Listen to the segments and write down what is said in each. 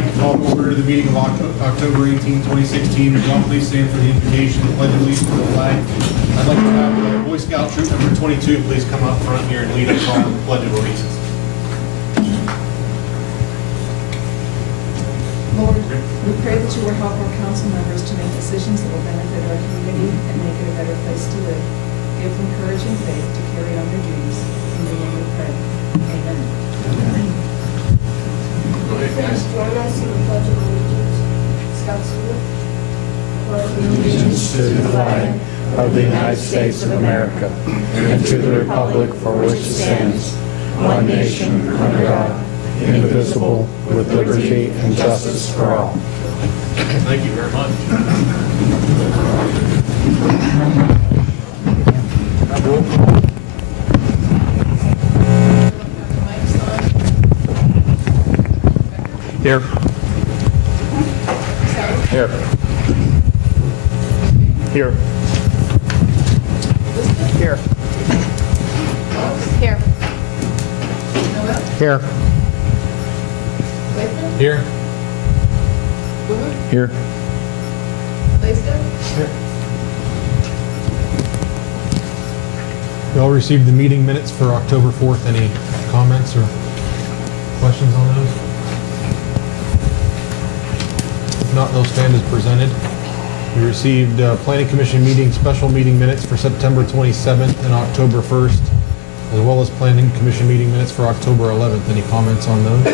like to call to order the meeting of October 18, 2016. Would y'all please stand for the invocation and pledge allegiance to the flag. I'd like to have Boy Scout Troop number 22 please come up front here and lead us on the pledge of allegiance. Lord, we pray that you will help our council members to make decisions that will benefit our community and make it a better place to live. Give them courage and faith to carry on their duties. In your name we pray. Amen. Go ahead, guys. Please join us in the Pledge of Allegiance. Scott Stewart. Pledge Allegiance to the flag of the United States of America and to the republic for which it stands, one nation, under God, indivisible, with liberty and justice for all. Thank you very much. Here. Here. Here. Here. Here. Here. Here. Here. You all received the meeting minutes for October 4th. Any comments or questions on those? If not, they'll stand as presented. We received Planning Commission meeting, special meeting minutes for September 27th and October 1st, as well as Planning Commission meeting minutes for October 11th. Any comments on those?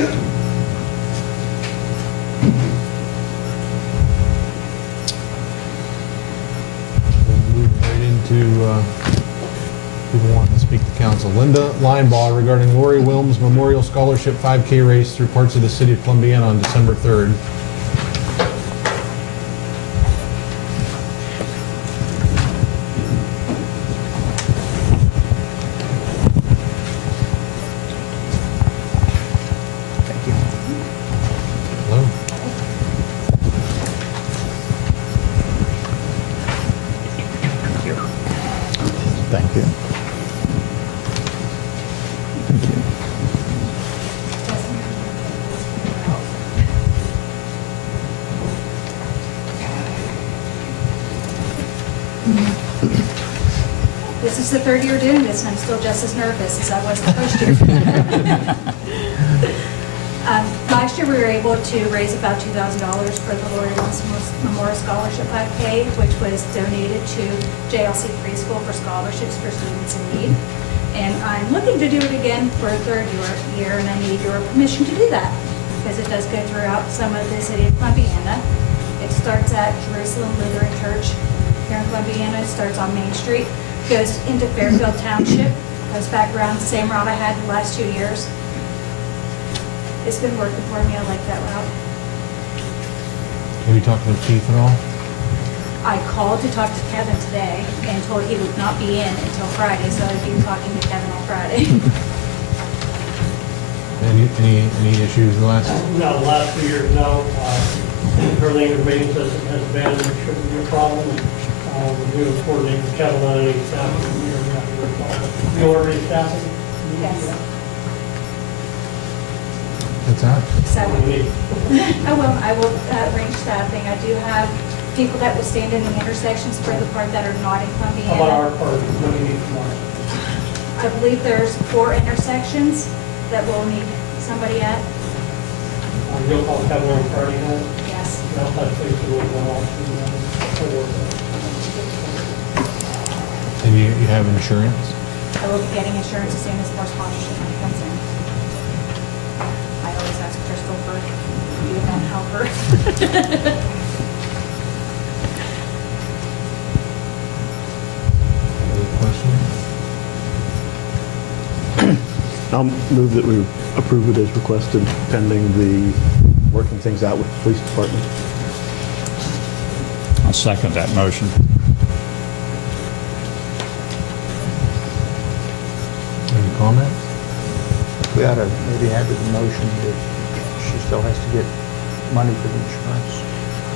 We'll move right into people wanting to speak to council. Linda Linebaugh regarding Lori Wilms Memorial Scholarship 5K race through parts of the city of Columbiana on December 3rd. Hello. Thank you. Thank you. This is the third year doing this, and I'm still just as nervous as I was the first year. Last year, we were able to raise about $2,000 for the Lori Wilms Memorial Scholarship 5K, which was donated to JLC Preschool for scholarships for students in need. And I'm looking to do it again for a third year, and I need your permission to do that, because it does go throughout some of the city of Columbiana. It starts at Jerusalem Lutheran Church here in Columbiana. It starts on Main Street, goes into Fairfield Township, goes back around the same route I had the last 2 years. It's been working for me. I like that route. Have you talked to the chief at all? I called to talk to Kevin today and told he would not be in until Friday, so I'd be talking to Kevin on Friday. Any issues the last? No, the last 2 years, no. Everything in the meetings has been, it shouldn't be a problem. We will coordinate with Kevin on any staffing. You already staffing? Yes. What's that? So What do you need? I will arrange staffing. I do have people that will stand in the intersections for the part that are not in How about Columbiana. our part? What do you need tomorrow? I believe there's 4 intersections that we'll need somebody at. You'll call Kevin on Friday night? Yes. I'll touch base with him all. And you have insurance? I will be getting insurance as soon as more sponsorship money comes in. I always ask Crystal for you and help her. Any questions? I'll move that we approve it as requested pending the working things out with the police department. I'll second that motion. Any comments? We ought to maybe add to the motion that she still has to get money for the insurance.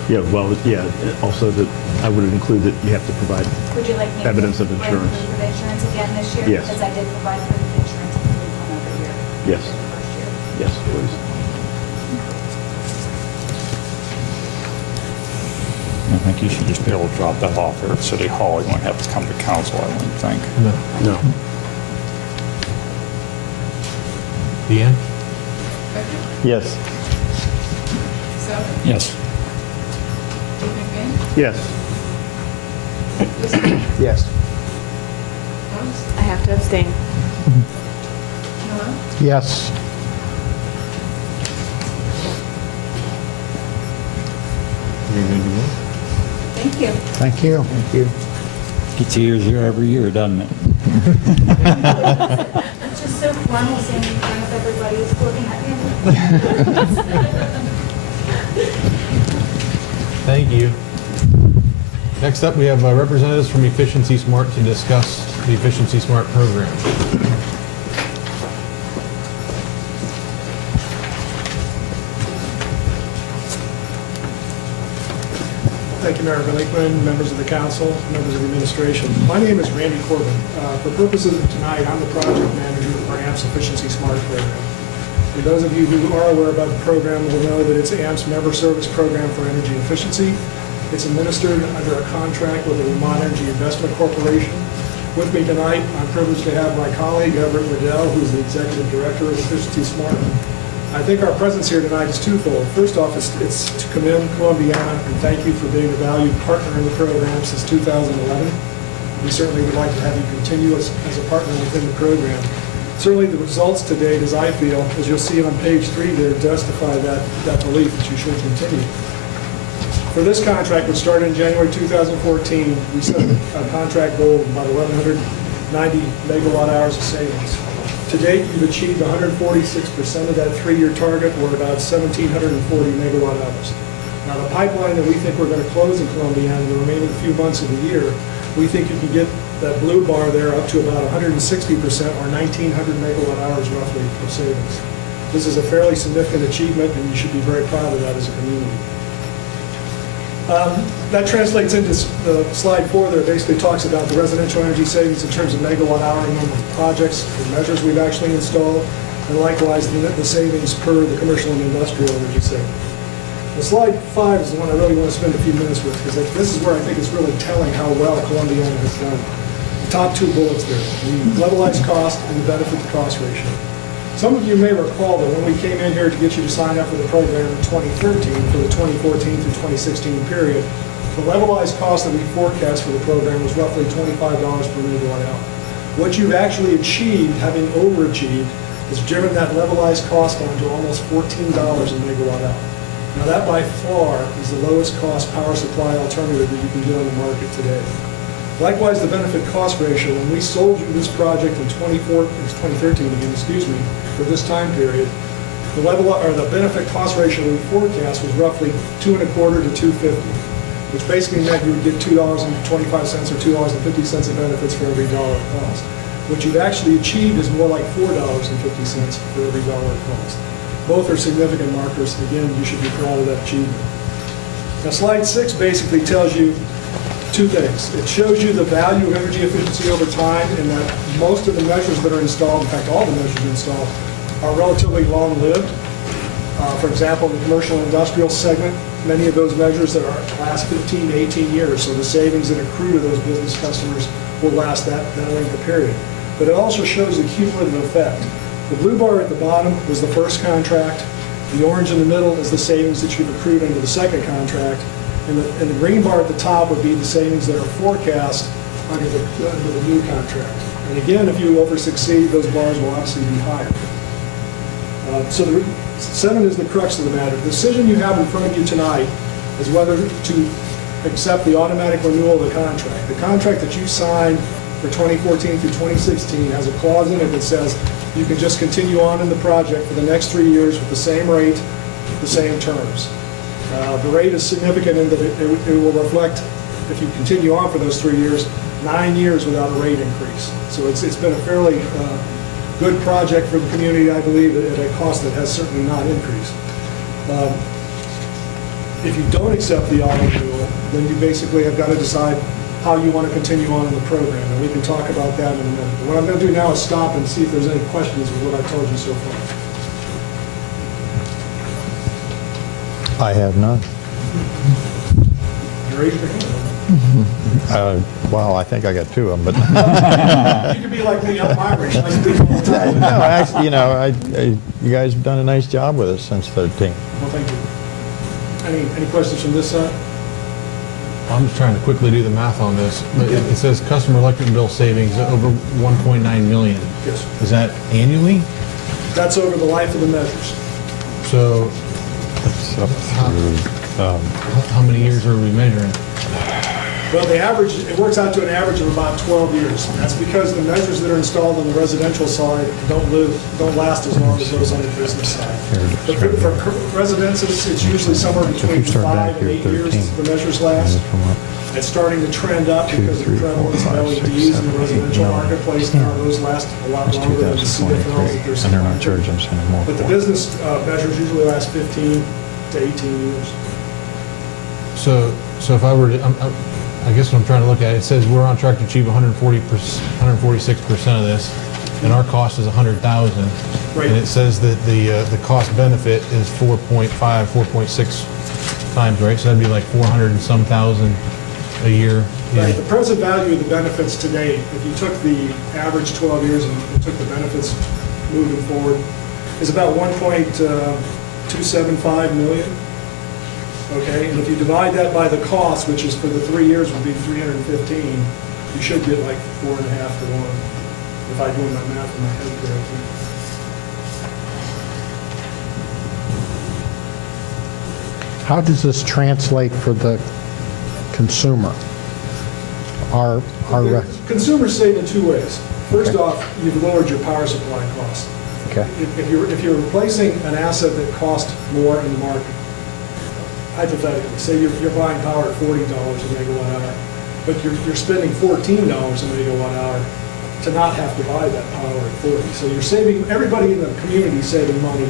Yeah, well, yeah, also that I would include that you have to provide, Would you like me to Evidence of write insurance. proof of insurance again this year? Yes. Because I did provide proof of insurance on every year. Yes. For the first year. yes, please. I think you should just be able to drop that off here at City Hall. You won't have to come to council, I wouldn't think. No. No. Deanne? Becker? Yes. Souter? Yes. McBain? Yes. Liston? Yes. Rose? I have to abstain. Noel? Yes. Thank you. Thank you. Thank you. Gets easier every year, doesn't it? It's just so formal seeing in front of everybody who's looking at you. Thank you. Next up, we have representatives from Efficiency Smart to discuss the Efficiency Smart program. Thank you, Mayor Lakeman, members of the council, members of the administration. My name is Randy Corbin. For purposes of tonight, I'm the project manager for AMP's Efficiency Smart program. For those of you who are aware about the program will know that it's AMP's member service program for energy efficiency. It's administered under a contract with the Vermont Energy Investment Corporation. With me tonight, I'm privileged to have my colleague, Everett Liddell, who's the executive director of Efficiency Smart. I think our presence here tonight is twofold. First off, it's to commend Columbiana and thank you for being a valued partner in the program since 2011. We certainly would like to have you continue as a partner within the program. Certainly the results to date, as I feel, as you'll see on page 3 there, justify that belief that you should continue. For this contract, which started in January 2014, we set a contract goal of about 1,190 megawatt hours of savings. To date, you've achieved 146% of that 3-year target, or about 1,740 megawatt hours. Now, the pipeline that we think we're going to close in Columbiana in the remaining few months of the year, we think you can get that blue bar there up to about 160%, or 1,900 megawatt hours roughly of savings. This is a fairly significant achievement, and you should be very proud of that as a community. That translates into the slide 4 there. Basically talks about the residential energy savings in terms of megawatt hour and number of projects, the measures we've actually installed, and likewise the savings per the commercial and industrial energy savings. The slide 5 is the one I really want to spend a few minutes with, because this is where I think it's really telling how well Columbiana has done. The top 2 bullets there, the levelized cost and the benefit to cost ratio. Some of you may recall that when we came in here to get you to sign up for the program in 2013 for the 2014 through 2016 period, the levelized cost that we forecast for the program was roughly $25 per megawatt hour. What you've actually achieved, having overachieved, is driven that levelized cost down to almost $14 a megawatt hour. Now that by far is the lowest cost power supply alternative that you can get on the market today. Likewise, the benefit cost ratio, when we sold you this project in 2013 again, for this time period, the benefit cost ratio we forecast was roughly 2.25 to 2.50, which basically meant you would get $2.25 or $2.50 of benefits for every dollar of cost. What you've actually achieved is more like $4.50 for every dollar of cost. Both are significant markers. Again, you should be proud of that achievement. Now, slide 6 basically tells you 2 things. It shows you the value of energy efficiency over time, and that most of the measures that are installed, in fact all the measures installed, are relatively long-lived. For example, in the commercial and industrial segment, many of those measures that last 15 to 18 years, so the savings that accrue to those business customers will last that length of period. But it also shows the cumulative effect. The blue bar at the bottom was the first contract. The orange in the middle is the savings that you've accrued under the second contract. And the green bar at the top would be the savings that are forecast under the new contract. And again, if you over-succeed, those bars will obviously be higher. So the 7 is the crux of the matter. The decision you have in front of you tonight is whether to accept the automatic renewal of the contract. The contract that you signed for 2014 through 2016 has a clause in it that says you can just continue on in the project for the next 3 years with the same rate, the same terms. The rate is significant in that it will reflect, if you continue on for those 3 years, 9 years without a rate increase. So it's been a fairly good project for the community, I believe, at a cost that has certainly not increased. If you don't accept the auto renewal, then you basically have got to decide how you want to continue on in the program, and we can talk about that in a minute. But what I'm going to do now is stop and see if there's any questions of what I've told you so far. I have none. raise your hand. Well, I think I got two of them, but You could be like me, I'm Irish, I speak all the time. no, actually, you guys have done a nice job with us since 13. Well, thank you. Any questions from this side? I'm just trying to quickly do the math on this, but it says customer electric bill savings over 1.9 million. Yes. Is that annually? That's over the life of the measures. So It's up to, how many years are we measuring? Well, the average, it works out to an average of about 12 years. That's because the measures that are installed on the residential side don't last as long as those on the business side. But for residences, it's usually somewhere between 5 and 8 years the measures last. It's starting to trend up because of the prevalence of LEDs in the residential marketplace now. Those last a lot longer than the CFLs that they're And they're not supplying. charging us anymore. But the business measures usually last 15 to 18 years. So if I were to, I guess what I'm trying to look at, it says we're on track to achieve 146% of this, and our cost is 100,000. Right. And it says that the cost benefit is 4.6 times, right? So that'd be like 400 and some thousand a year. Right, the present value of the benefits today, if you took the average 12 years and you took the benefits moving forward, is about 1.275 million. Okay, and if you divide that by the cost, which is for the 3 years would be 315, you should get like 4.5 to 1, if I'm doing my math in my head correctly. How does this translate for the consumer? Our, Consumers save in two ways. First off, you've lowered your power supply cost. okay, If you're replacing an asset that costs more in the market, hypothetically, say you're buying power at $40 a megawatt hour, but you're spending $14 a megawatt hour to not have to buy that power at 40. So you're saving, everybody in the community is saving money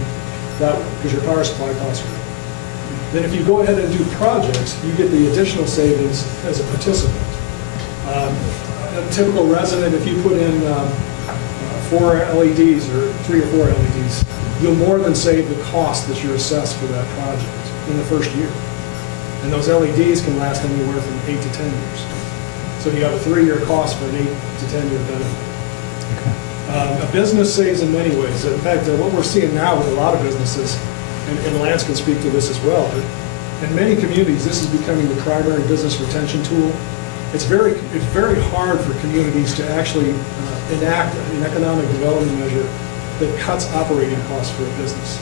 that because your power supply costs are low. Then if you go ahead and do projects, you get the additional savings as a participant. A typical resident, if you put in 4 LEDs or 3 or 4 LEDs, you'll more than save the cost that you're assessed for that project in the first year. And those LEDs can last anywhere from 8 to 10 years. So you have a 3-year cost for an 8 to 10-year benefit. A business saves in many ways. In fact, what we're seeing now with a lot of businesses, and Lance can speak to this as well, but in many communities, this is becoming the primary business retention tool. It's very hard for communities to actually enact an economic development measure that cuts operating costs for a business.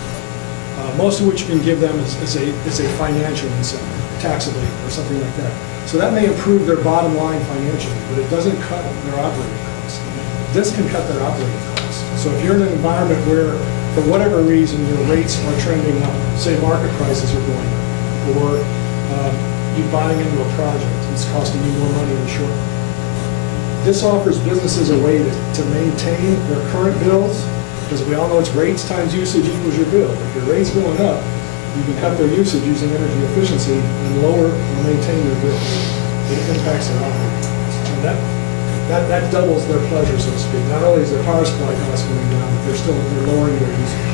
Most of which you can give them is a financial incentive, tax abatement or something like that. So that may improve their bottom line financially, but it doesn't cut their operating costs. This can cut their operating costs. So if you're in an environment where, for whatever reason, your rates are trending up, say market prices are going up, or you buying into a project, it's costing you more money in the short run. This offers businesses a way to maintain their current bills, because we all know it's rates times usage equals your bill. If your rate's going up, you can cut their usage using energy efficiency and lower or maintain their bills. It impacts their operating costs. And that doubles their pleasure, so to speak. Not only is their power supply costs going down, but they're lowering their usage.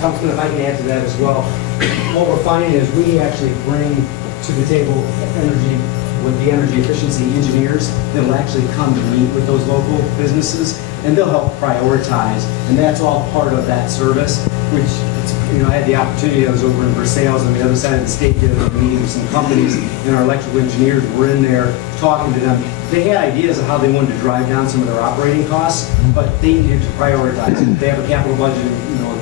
Councilman, if I can add to that as well, what we're finding is we actually bring to the table the energy efficiency engineers that will actually come to meet with those local businesses, and they'll help prioritize, and that's all part of that service, which, I had the opportunity, I was over in Versailles on the other side of the state the other day, meeting with some companies, and our electrical engineers were in there talking to them. They had ideas of how they wanted to drive down some of their operating costs, but they needed to prioritize. They have a capital budget, a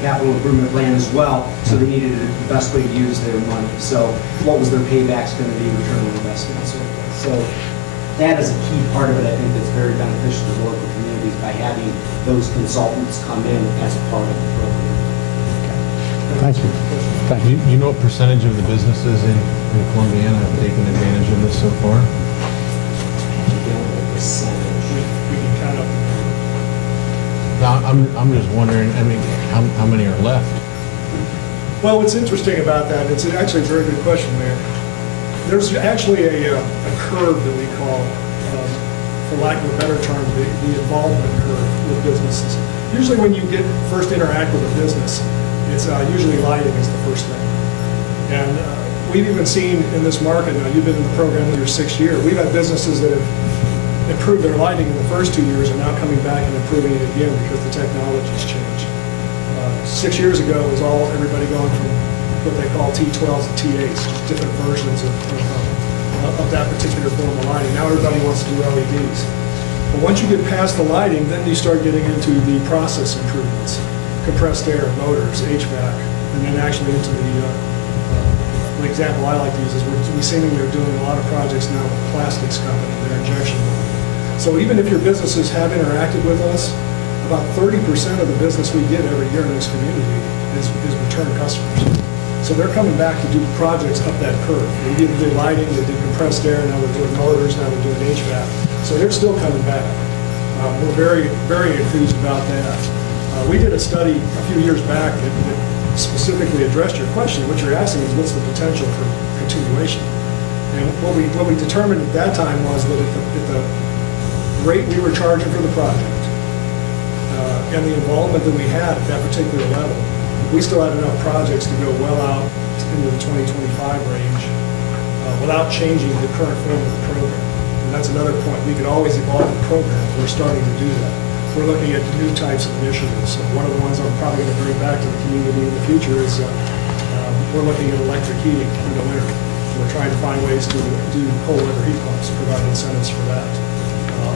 capital improvement plan as well, so they needed the best way to use their money. So what was their paybacks going to be, return on investment, and so forth. So that is a key part of it, I think, that's very beneficial to the local communities by having those consultants come in as part of the program. thank you. Thank you. You know what percentage of the businesses in Columbiana have taken advantage of this so far? Percentage. We can kind of, Now, I'm just wondering, how many are left? well, what's interesting about that, it's actually a very good question, Mayor. There's actually a curve that we call, for lack of a better term, the involvement curve with businesses. Usually when you first interact with a business, it's usually lighting is the first thing. And we've even seen in this market, now you've been in the program in your 6th year, we've had businesses that have improved their lighting in the first 2 years and now coming back and improving it again because the technology's changed. 6 years ago, it was all everybody going from what they call T12s and T8s, just different versions of that particular form of lighting. Now everybody wants to do LEDs. But once you get past the lighting, then you start getting into the process improvements, compressed air, motors, HVAC, and then actually into the example I like to use is we seemingly are doing a lot of projects now with plastics company, their injection molding. So even if your businesses have interacted with us, about 30% of the business we get every year in this community is return customers. So they're coming back to do projects up that curve. We did lighting, they did compressed air, now we're doing motors, now we're doing HVAC. So they're still coming back. We're very, very enthused about that. We did a study a few years back that specifically addressed your question. What you're asking is what's the potential for continuation? And what we determined at that time was that at the rate we were charging for the project and the involvement that we had at that particular level, we still had enough projects to go well out into the 2025 range without changing the current form of the program. And that's another point. We could always evolve the program. We're starting to do that. We're looking at new types of initiatives. One of the ones I'm probably going to bring back to the community in the future is we're looking at electric heating in the winter. We're trying to find ways to do cold weather heat pumps, provide incentives for that.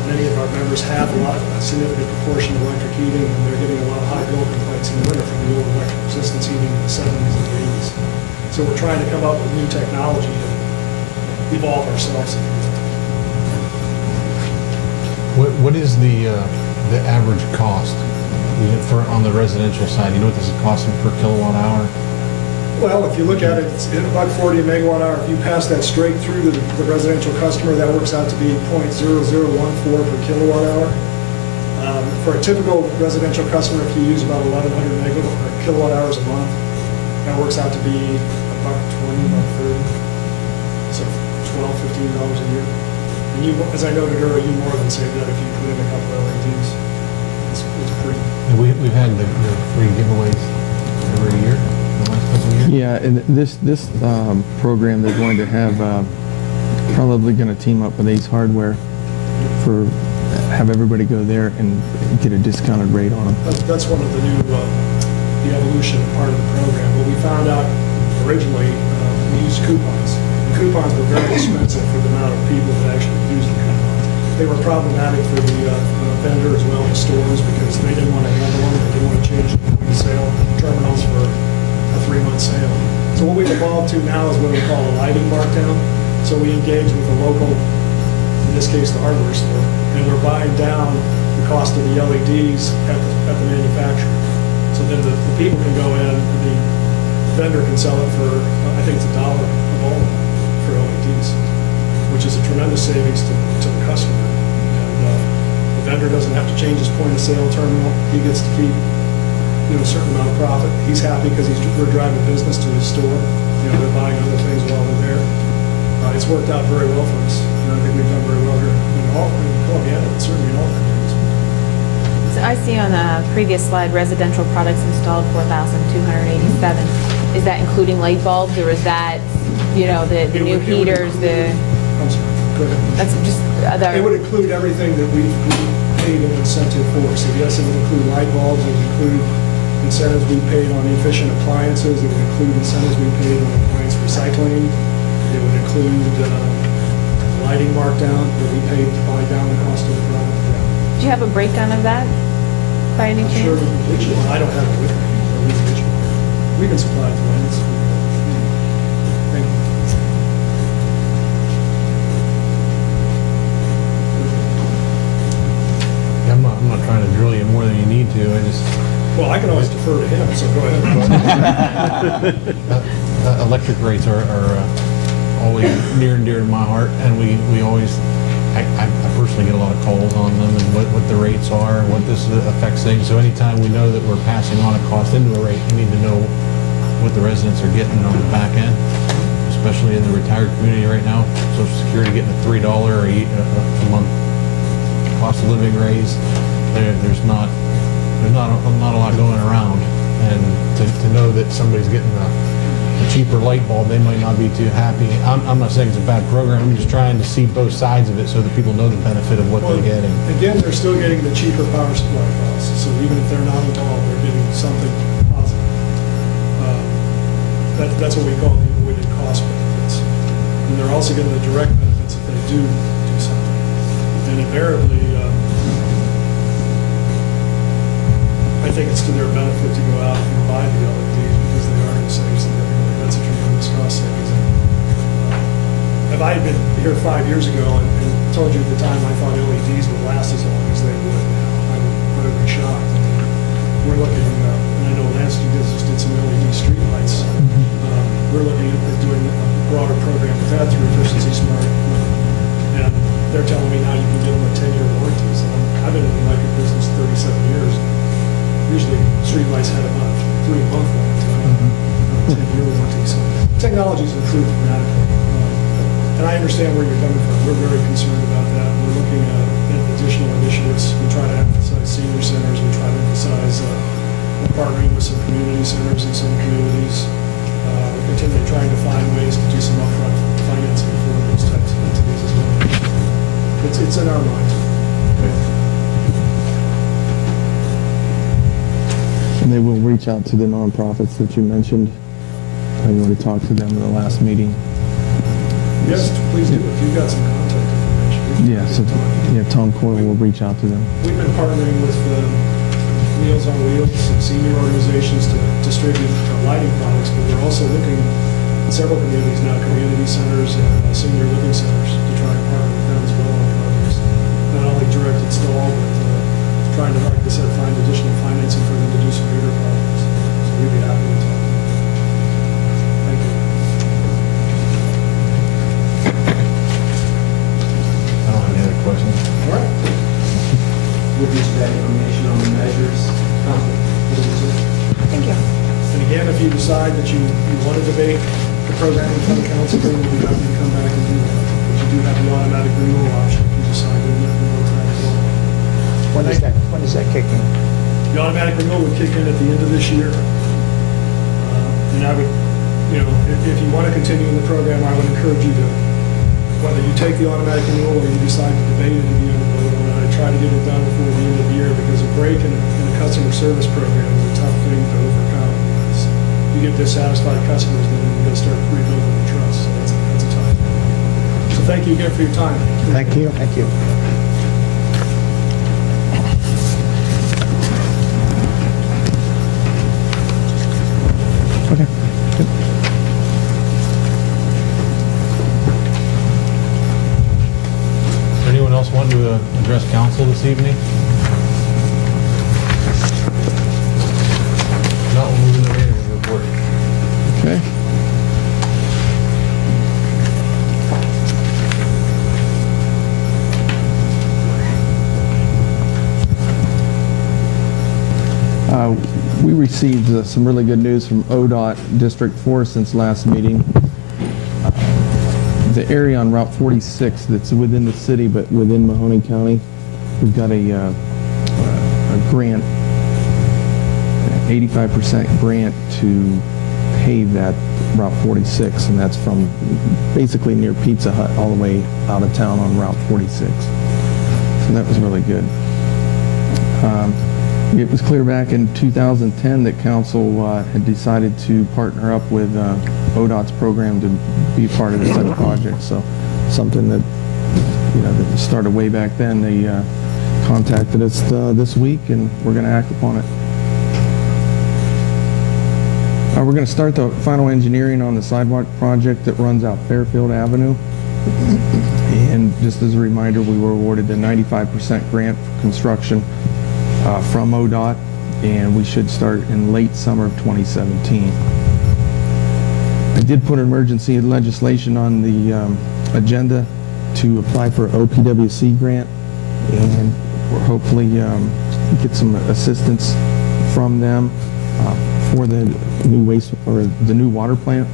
Many of our members have a significant proportion of electric heating, and they're getting a lot of high bill complaints in the winter from the old electric resistance heating in the 70s and 80s. So we're trying to come up with new technology to evolve ourselves. What is the average cost for on the residential side? You know what this is costing per kilowatt hour? Well, if you look at it, it's about 40 a megawatt hour. If you pass that straight through to the residential customer, that works out to be 0.0014 per kilowatt hour. For a typical residential customer, if you use about 1,100 kilowatt hours a month, that works out to be $1.20, $1.30. So $12, $15 a year. And you, as I noted earlier, you more than save that if you put in a couple of LEDs. It's pretty. And we've had the free giveaways every year. The last couple of years? Yeah, and this program, they're going to have, probably going to team up with Ace Hardware for, have everybody go there and get a discounted rate on them. That's one of the new, the evolution part of the program. What we found out originally, we used coupons. And coupons were very expensive for the amount of people that actually used the coupons. They were problematic for the vendor as well as stores because they didn't want to handle them. They didn't want to change the point of sale terminals for a 3-month sale. So what we've evolved to now is what we call a lighting markdown. So we engage with the local, in this case, the hardware store, and we're buying down the cost of the LEDs at the manufacturer. So then the people can go in, and the vendor can sell it for, I think it's $1 a bulb for LEDs, which is a tremendous savings to the customer. And the vendor doesn't have to change his point of sale terminal. He gets to keep a certain amount of profit. He's happy because we're driving business to his store. They're buying other things while they're there. It's worked out very well for us. I think we've done very well here in Columbiana, but certainly in all communities. So I see on the previous slide, residential products installed 4,287. Is that including light bulbs, or is that, the new heaters, I'm sorry, go ahead. That's just other. It would include everything that we paid an incentive for. So yes, it would include light bulbs, it would include incentives we paid on efficient appliances, it would include incentives we paid on appliance recycling, it would include lighting markdown that we paid to buy down the cost of the product. Yeah. Do you have a breakdown of that by any chance? Sure, I don't have it with me. We can supply it to Lance. Thank you. I'm not trying to drill you more than you need to. Well, I can always defer to him, so go ahead. Electric rates are always near and dear to my heart, and we always, I personally get a lot of calls on them and what the rates are and what this affects things. So anytime we know that we're passing on a cost into a rate, we need to know what the residents are getting on the back end, especially in the retired community right now. Social Security getting a $3 a month cost of living raise. There's not a lot going around, and to know that somebody's getting a a cheaper light bulb, they might not be too happy. I'm not saying it's a bad program, I'm just trying to see both sides of it so that people know the benefit of what Well, they're getting. again, they're still getting the cheaper power supply costs, so even if they're not involved, they're getting something positive. That's what we call the avoided cost benefits. And they're also getting the direct benefits if they do something. And invariably, I think it's to their benefit to go out and buy the LEDs because they are going to save significantly. That's a tremendous cost savings. If I had been here 5 years ago and told you at the time I thought LEDs would last as long as they would now, I would be shocked. I mean, we're looking, and I know Lance, you guys just did some LED streetlights. We're looking at doing a broader program with that through Efficiency Smart. And they're telling me now you can get them with 10-year warranties. And I've been in the electric business 37 years. Usually streetlights had about 3-month warranty, 10-year warranty. So technology's improved dramatically. And I understand where you're coming from. We're very concerned about that. We're looking at additional initiatives. We try to emphasize senior centers. We try to emphasize partnering with some community centers in some communities. We're continually trying to find ways to do some upfront financing for those types of entities as well. It's in our minds. And they will reach out to the nonprofits that you mentioned. I already talked to them in the last meeting. Yes, please do. If you've got some contact information. Yeah, so Tom Coyle will reach out to them. We've been partnering with Meals on Wheels and senior organizations to distribute lighting products, but we're also looking at several communities now, community centers and senior living centers, to try and partner with them as well on projects. Not only direct install, but trying to, like I said, find additional financing for them to do some bigger projects. So we'd be happy to talk. Thank you. I don't have any other questions. All right. We'll get you that information on the measures. Thank you. And again, if you decide that you want to debate the program in front of council, then we'll be happy to come back and do that. But you do have the automatic renewal option if you decide to vote that as well. When does that kick in? The automatic renewal would kick in at the end of this year. And I would, if you want to continue in the program, I would encourage you to, whether you take the automatic renewal or you decide to debate it again, I try to get it done before the end of the year, because a break in a customer service program is a tough thing to overcome. Because you get dissatisfied customers, then you're going to start rebuilding the trust. So that's a tough thing. So thank you again for your time. Thank you. Thank you. Okay. Good. Is there anyone else wanting to address council this evening? No, we'll move into the manager's report. Okay. We received some really good news from ODOT District 4 since last meeting. The area on Route 46 that's within the city but within Mahoney County, we've got a grant, an 85% grant to pave that Route 46, and that's from basically near Pizza Hut all the way out of town on Route 46. So that was really good. It was clear back in 2010 that council had decided to partner up with ODOT's program to be part of this type of project. So something that, that started way back then. They contacted us this week, and we're going to act upon it. We're going to start the final engineering on the sidewalk project that runs out Fairfield Avenue. And just as a reminder, we were awarded the 95% grant for construction from ODOT, and we should start in late summer of 2017. I did put emergency legislation on the agenda to apply for OPWC grant, and we'll hopefully get some assistance from them for the new waste or the new water plant.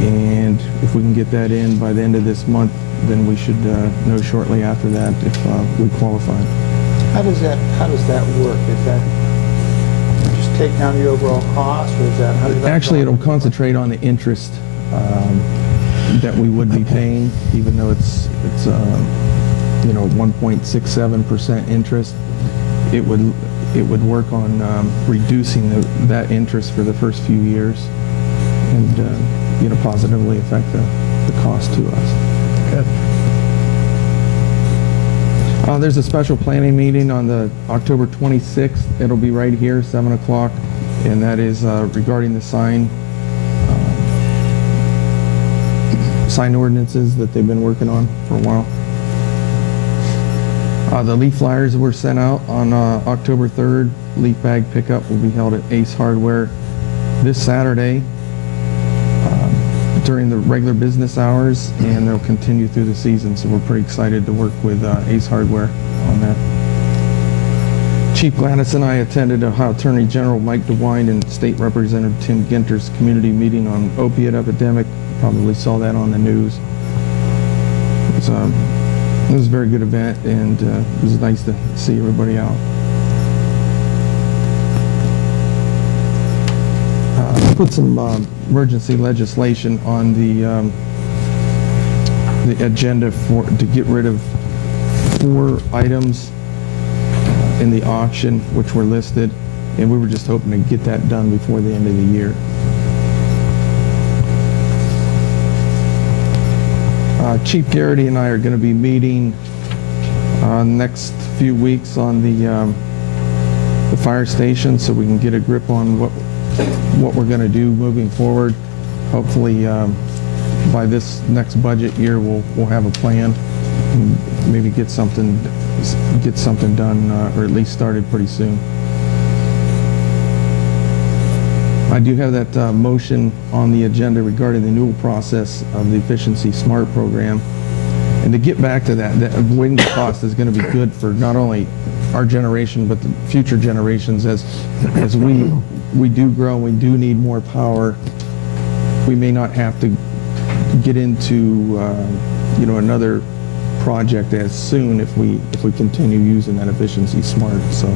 And if we can get that in by the end of this month, then we should know shortly after that if we qualify. How does that work? Is that just take down the overall cost, or is that? how does that Actually, go? it'll concentrate on the interest that we would be paying, even though it's 1.67% interest. It would work on reducing that interest for the first few years and positively affect the cost to us. Good. There's a special planning meeting on the October 26th. It'll be right here, 7 o'clock, and that is regarding the sign ordinances that they've been working on for a while. The leaf flyers were sent out on October 3rd. Leaf bag pickup will be held at Ace Hardware this Saturday during the regular business hours, and they'll continue through the season, so we're pretty excited to work with Ace Hardware on that. Chief Gladys and I attended Ohio Attorney General Mike DeWine and State Representative Tim Ginter's community meeting on opiate epidemic. Probably saw that on the news. It was a very good event, and it was nice to see everybody out. Put some emergency legislation on the agenda to get rid of 4 items in the auction which were listed, and we were just hoping to get that done before the end of the year. Chief Garrity and I are going to be meeting next few weeks on the fire station, so we can get a grip on what we're going to do moving forward. Hopefully, by this next budget year, we'll have a plan and maybe get something done, or at least started pretty soon. I do have that motion on the agenda regarding the renewal process of the Efficiency Smart program. And to get back to that avoidance cost is going to be good for not only our generation, but the future generations. As we do grow, we do need more power. We may not have to get into another project as soon if we continue using that Efficiency Smart. So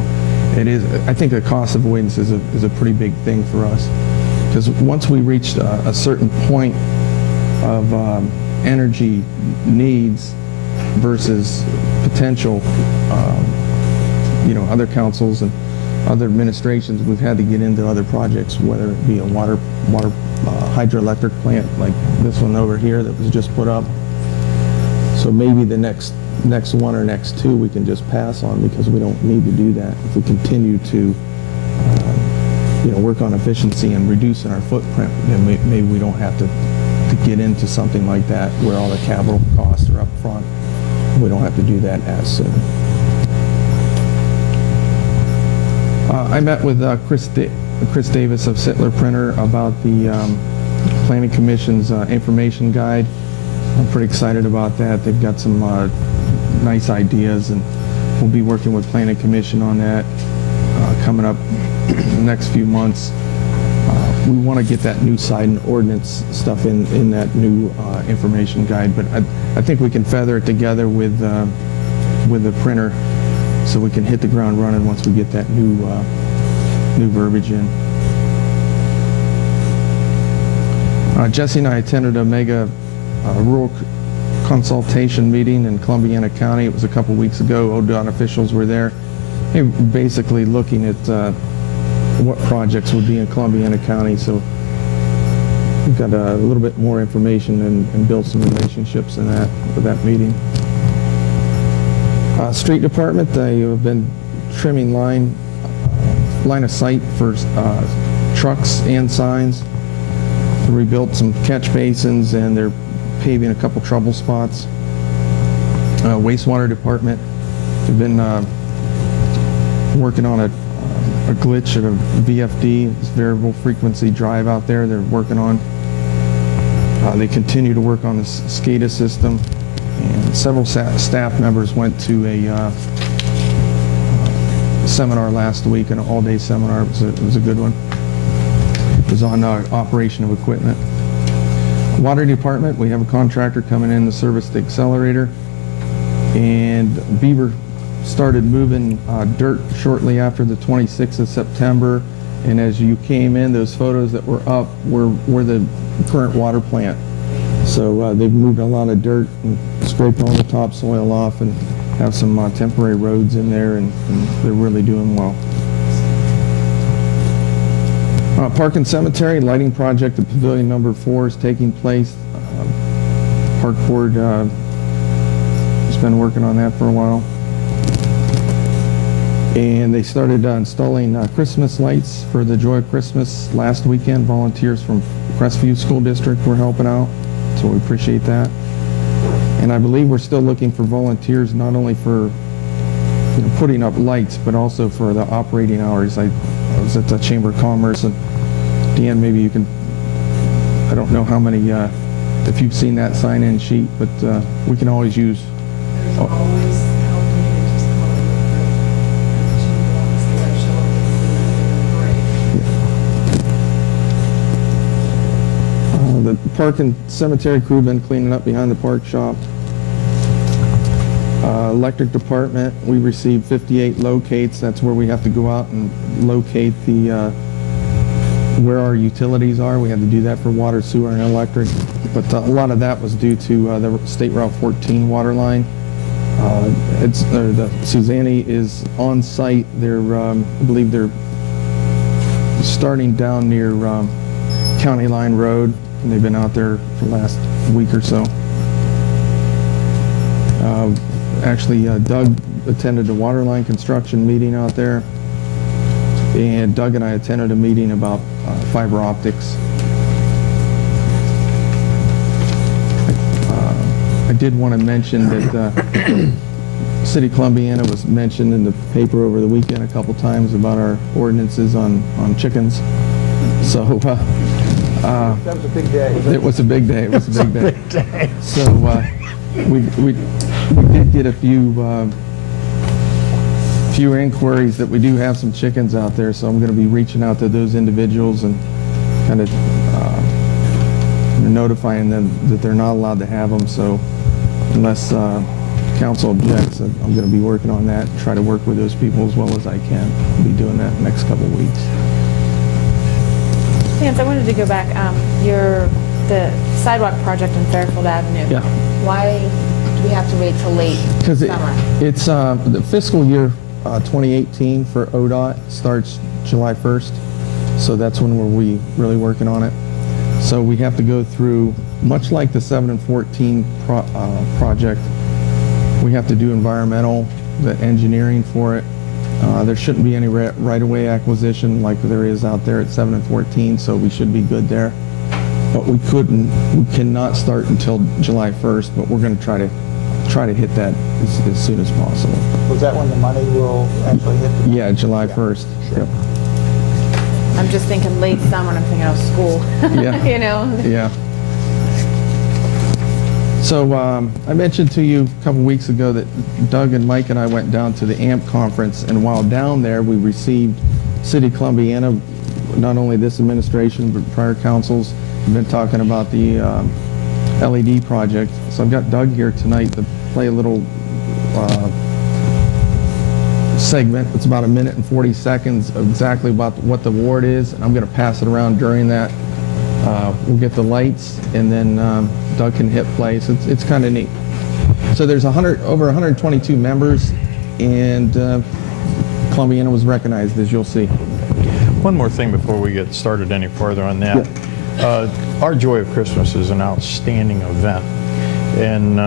it is. I think the cost avoidance is a pretty big thing for us, because once we reach a certain point of energy needs versus potential, other councils and other administrations, we've had to get into other projects, whether it be a water hydroelectric plant like this one over here that was just put up. So maybe the next one or next two we can just pass on, because we don't need to do that. If we continue to work on efficiency and reducing our footprint, then maybe we don't have to get into something like that where all the capital costs are up front. We don't have to do that as soon. I met with Chris Davis of Sittler Printer about the Planning Commission's information guide. I'm pretty excited about that. They've got some nice ideas, and we'll be working with Planning Commission on that coming up in the next few months. We want to get that new sign ordinance stuff in that new information guide, but I think we can feather it together with the printer, so we can hit the ground running once we get that new verbiage in. Jesse and I attended a mega rural consultation meeting in Columbiana County. It was a couple weeks ago. ODOT officials were there. They were basically looking at what projects would be in Columbiana County, so we've got a little bit more information and build some relationships in that with that meeting. Street Department, they have been trimming line of sight for trucks and signs. They rebuilt some catch basins, and they're paving a couple trouble spots. Wastewater Department, they've been working on a glitch at a VFD, this variable frequency drive out there they're working on. They continue to work on the SCADA system, and several staff members went to a seminar last week, an all-day seminar. It was a good one. It was on operation of equipment. Water Department, we have a contractor coming in to service the accelerator, and Beaver started moving dirt shortly after the 26th of September, And as you came in, those photos that were up were the current water plant. So they've moved a lot of dirt and scraped all the topsoil off and have some temporary roads in there, and they're really doing well. Park and Cemetery lighting project at Pavilion number 4 is taking place. Park Board has been working on that for a while. And they started installing Christmas lights for the Joy of Christmas last weekend. Volunteers from Crestview School District were helping out, so we appreciate that. And I believe we're still looking for volunteers not only for putting up lights, but also for the operating hours. I was at the Chamber of Commerce, and Dan, maybe you can, I don't know how many, if you've seen that sign-in sheet, but we can always use. There's always help needed, just call it the she wants to let show up and The Park and Cemetery crew been cleaning up behind the park shop. Electric department, we received 58 locates. That's where we have to go out and locate the where our utilities are. We had to do that for water, sewer, and electric. But a lot of that was due to the State Route 14 water line. The Suzanne is on site. They're, I believe they're starting down near County Line Road, and they've been out there for the last week or so. Actually, Doug attended a water line construction meeting out there, and Doug and I attended a meeting about fiber optics. I did want to mention that City of Columbiana was mentioned in the paper over the weekend a couple times about our ordinances on chickens. So That was a big day. it was a big day. It was a big day. So we did get a few inquiries that we do have some chickens out there. So I'm going to be reaching out to those individuals and kind of notifying them that they're not allowed to have them. So unless council objects, I'm going to be working on that, try to work with those people as well as I can. I'll be doing that next couple of weeks. Lance, I wanted to go back. The sidewalk project on Fairfield Avenue. Yeah. Why do we have to wait till late Because summer? it's the fiscal year 2018 for ODOT starts July 1st. So that's when we're really working on it. So we have to go through, much like the 7 and 14 project, we have to do environmental, the engineering for it. There shouldn't be any right-of-way acquisition like there is out there at 7 and 14, so we should be good there. But we cannot start until July 1st, but we're going to try to hit that as soon as possible. Was that when the money will actually hit? Yeah, July 1st. Yep. I'm just thinking late summer, and I'm thinking of school. Yeah. You know? Yeah. So I mentioned to you a couple weeks ago that Doug and Mike and I went down to the AMP conference, and while down there we received City of Columbiana, not only this administration but prior councils have been talking about the LED project. So I've got Doug here tonight to play a little segment. It's about 1 minute and 40 seconds of exactly about what the award is. I'm going to pass it around during that. We'll get the lights, and then Doug can hit play. So it's kind of neat. So there's over 122 members, and Columbiana was recognized, as you'll see. One more thing before we get started any further on that. Yeah. Our Joy of Christmas is an outstanding event, and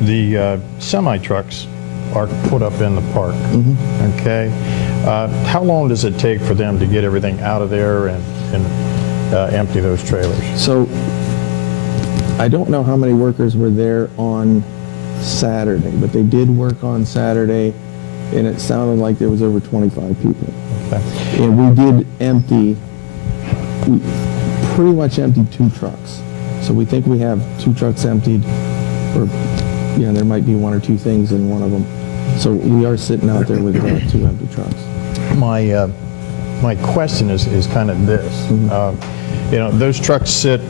the semi-trucks are put up in the park, okay? How long does it take for them to get everything out of there and empty those trailers? So I don't know how many workers were there on Saturday, but they did work on Saturday, and it sounded like there was over 25 people. Okay. And we did we pretty much emptied 2 trucks. So we think we have 2 trucks emptied, or there might be 1 or 2 things in one of them. So we are sitting out there with 2 empty trucks. My question is kind of this. Those trucks sit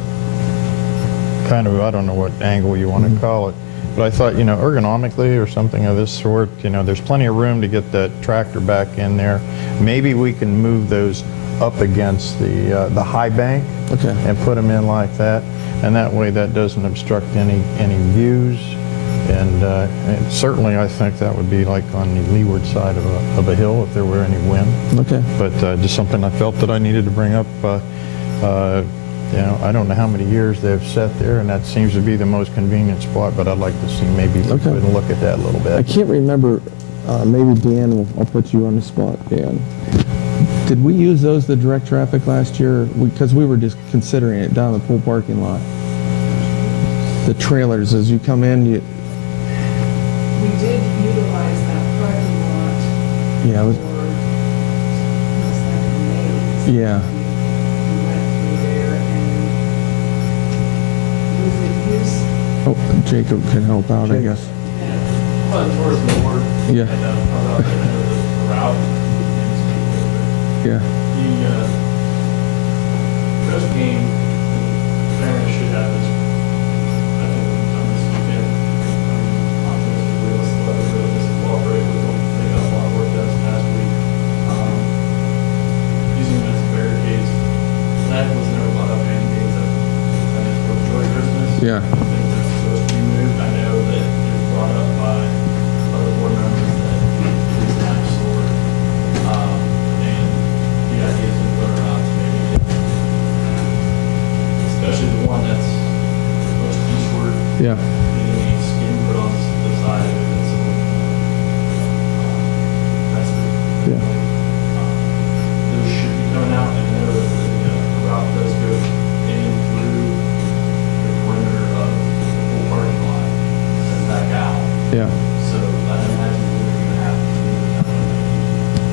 kind of, I don't know what angle you want to call it, but I thought, ergonomically or something of this sort, there's plenty of room to get the tractor back in there. Maybe we can move those up against the high bank. Okay. And put them in like that. And that way that doesn't obstruct any views. And certainly I think that would be like on the leeward side of a hill if there were any wind. Okay. But just something I felt that I needed to bring up. I don't know how many years they've sat there, and that seems to be the most convenient spot, but I'd like to see maybe we could look at that a little I bit. can't remember, maybe Dan, I'll put you on the spot, Dan. Did we use those, the direct traffic last year? Because we were just considering it down the pool parking lot. The trailers, as you come in, We did utilize that parking lot yeah, it was, for, almost like a maze. yeah. We went through there and was it used? Oh, Jacob can help out, I guess. Towards the board. Yeah. And about the route. Yeah. The first game, apparently should have this, I think, on this weekend. Optimistically, let's cooperate with them. They got a lot of work done this past week. Using them as barricades. That was never brought up in games. I think for Joy Christmas. Yeah. I think that's supposed to be moved. I know that it was brought up by other board members that it's an eyesore. And the idea is to put it out to maybe get, especially the one that's most eastward, Yeah. getting a skin put on the side of it. That's Yeah. those should be coming out. And I know that the route does go in through the perimeter of the whole parking lot and back out. Yeah. So I imagine we're going to have to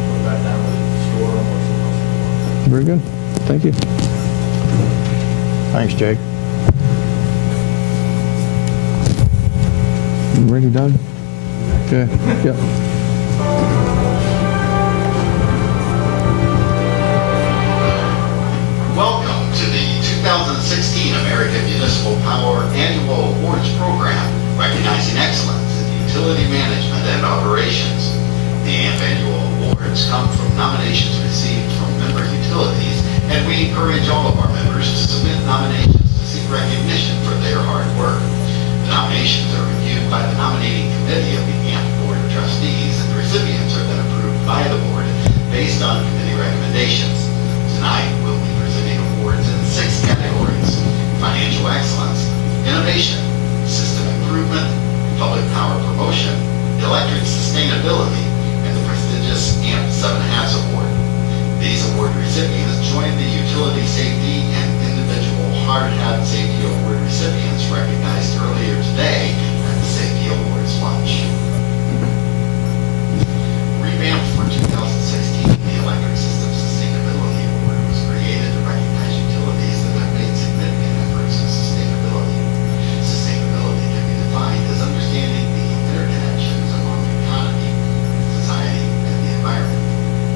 put back down to the store or something else. Very good. Thank you. Thanks, Jake. You ready, Doug? Okay. Yep. Welcome to the 2016 American Municipal Power Annual Awards Program, recognizing excellence in utility management and operations. The AMP Annual Awards come from nominations received from member utilities, and we encourage all of our members to submit nominations to seek recognition for their hard work. The nominations are reviewed by the nominating committee of the AMP Board of Trustees, and the recipients are then approved by the board based on committee recommendations. Tonight, we'll be presenting awards in 6 categories: financial excellence, innovation, system improvement, public power promotion, electric sustainability, and the prestigious AMP 7 Hats Award. These award recipients join the utility safety and individual hard hat safety award recipients recognized earlier today at the Safety Awards lunch. Revamped for 2016, the Electric System Sustainability Award was created to recognize utilities that have made significant efforts in sustainability. Sustainability can be defined as understanding the interconnections among the economy, society, and the environment.